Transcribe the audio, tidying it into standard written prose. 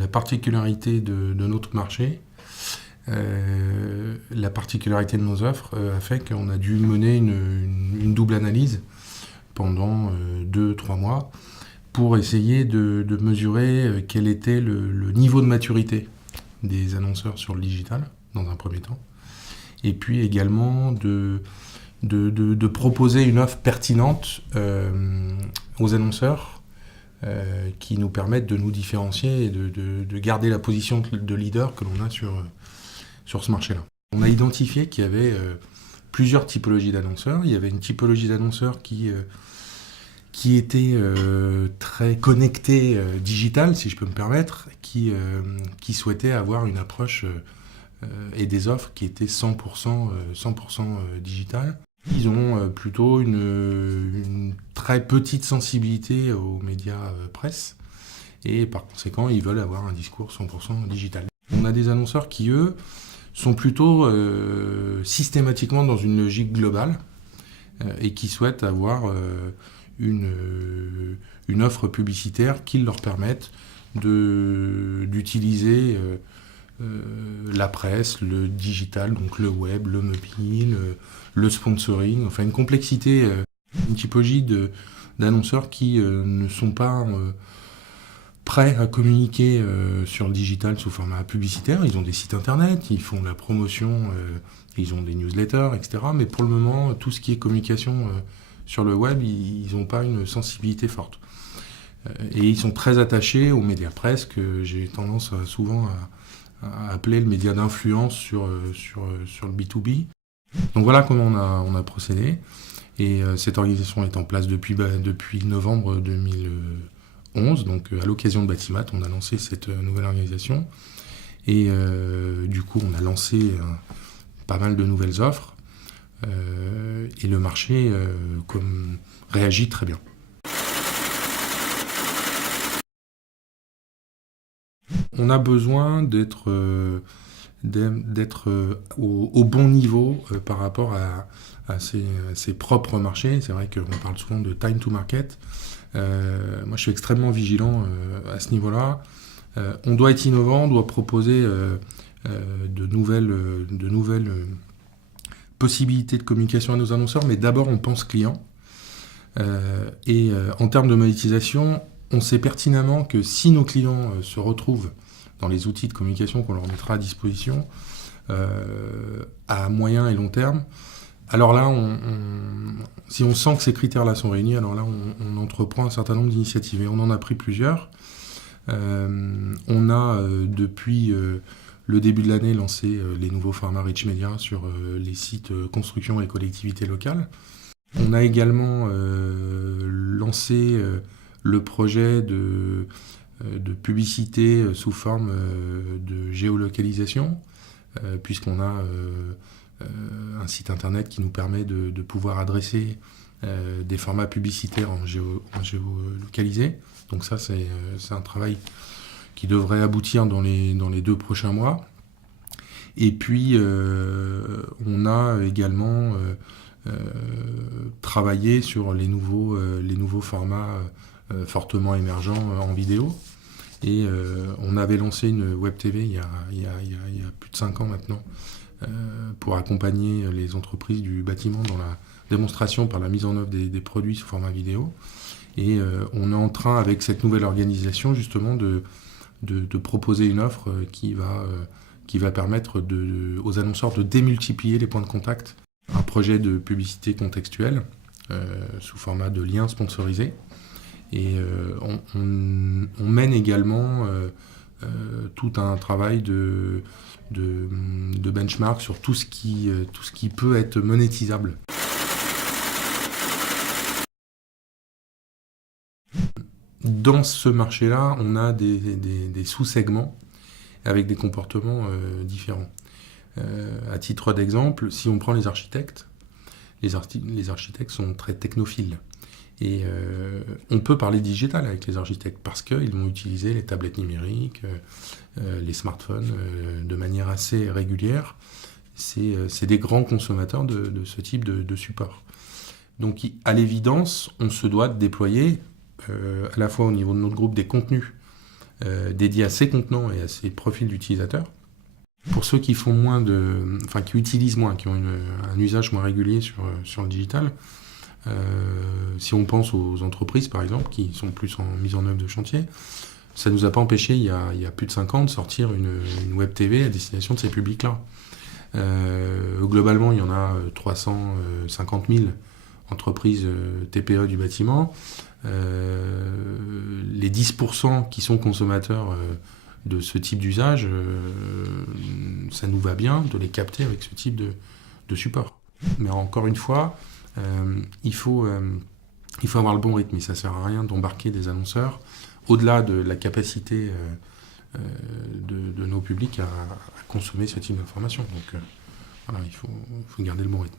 la particularité de notre marché, la particularité de nos offres a fait qu'on a dû mener une double analyse pendant 2-3 mois pour essayer de mesurer quel était le niveau de maturité des annonceurs sur le digital, dans un premier temps, et puis également de proposer une offre pertinente aux annonceurs qui nous permettent de nous différencier et de garder la position de leader que l'on a sur ce marché-là. On a identifié qu'il y avait plusieurs typologies d'annonceurs. Il y avait une typologie d'annonceurs qui était très connecté digital, si je peux me permettre, qui souhaitait avoir une approche et des offres qui étaient 100% digitales. Ils ont plutôt une très petite sensibilité aux médias presse et par conséquent, ils veulent avoir un discours 100% digital. On a des annonceurs qui, eux, sont plutôt systématiquement dans une logique globale et qui souhaitent avoir une offre publicitaire qui leur permette d'utiliser la presse, le digital, donc le web, le mobile, le sponsoring, enfin une complexité, une typologie d'annonceurs qui ne sont pas prêts à communiquer sur le digital sous format publicitaire. Ils ont des sites internet, ils font de la promotion, ils ont des newsletters, etc. Mais pour le moment, tout ce qui est communication sur le web, ils n'ont pas une sensibilité forte. Et ils sont très attachés aux médias presse, que j'ai tendance souvent à appeler le média d'influence sur le B2B. Donc voilà comment on a procédé. Et cette organisation est en place depuis novembre 2011. Donc à l'occasion de Batimat, on a lancé cette nouvelle organisation. Et du coup, on a lancé pas mal de nouvelles offres. Et le marché réagit très bien. On a besoin d'être au bon niveau par rapport à ses propres marchés. C'est vrai qu'on parle souvent de time to market. Moi, je suis extrêmement vigilant à ce niveau-là. On doit être innovant, on doit proposer de nouvelles possibilités de communication à nos annonceurs, mais d'abord, on pense client. Et en termes de monétisation, on sait pertinemment que si nos clients se retrouvent dans les outils de communication qu'on leur mettra à disposition à moyen et long terme, alors là, si on sent que ces critères-là sont réunis, alors là, on entreprend un certain nombre d'initiatives. Et on en a pris plusieurs. On a, depuis le début de l'année, lancé les nouveaux formats Rich Media sur les sites construction et collectivités locales. On a également lancé le projet de publicité sous forme de géolocalisation, puisqu'on a un site internet qui nous permet de pouvoir adresser des formats publicitaires en géolocalisé. Donc ça, c'est un travail qui devrait aboutir dans les 2 prochains mois. Et puis, on a également travaillé sur les nouveaux formats fortement émergents en vidéo. Et on avait lancé une web TV il y a plus de 5 ans maintenant pour accompagner les entreprises du bâtiment dans la démonstration par la mise en œuvre des produits sous format vidéo. Et on est en train, avec cette nouvelle organisation, justement, de proposer une offre qui va permettre aux annonceurs de démultiplier les points de contact. Un projet de publicité contextuelle sous format de liens sponsorisés. Et on mène également tout un travail de benchmark sur tout ce qui peut être monétisable. Dans ce marché-là, on a des sous-segments avec des comportements différents. À titre d'exemple, si on prend les architectes, les architectes sont très technophiles. Et on peut parler digital avec les architectes parce qu'ils vont utiliser les tablettes numériques, les smartphones de manière assez régulière. C'est des grands consommateurs de ce type de support. Donc à l'évidence, on se doit de déployer à la fois au niveau de notre groupe des contenus dédié à ces contenants et à ces profils d'utilisateurs. Pour ceux qui font qui utilisent moins, qui ont un usage moins régulier sur le digital, si on pense aux entreprises par exemple, qui sont plus en mise en œuvre de chantier, ça ne nous a pas empêché il y a plus de 5 ans de sortir une web TV à destination de ces publics-là. Globalement, il y en a 350 000 entreprises TPE du bâtiment. Les 10% qui sont consommateurs de ce type d'usage, ça nous va bien de les capter avec ce type de support. Mais encore une fois, il faut avoir le bon rythme. Et ça ne sert à rien d'embarquer des annonceurs au-delà de la capacité de nos publics à consommer ce type d'informations. Donc voilà, il faut garder le bon rythme.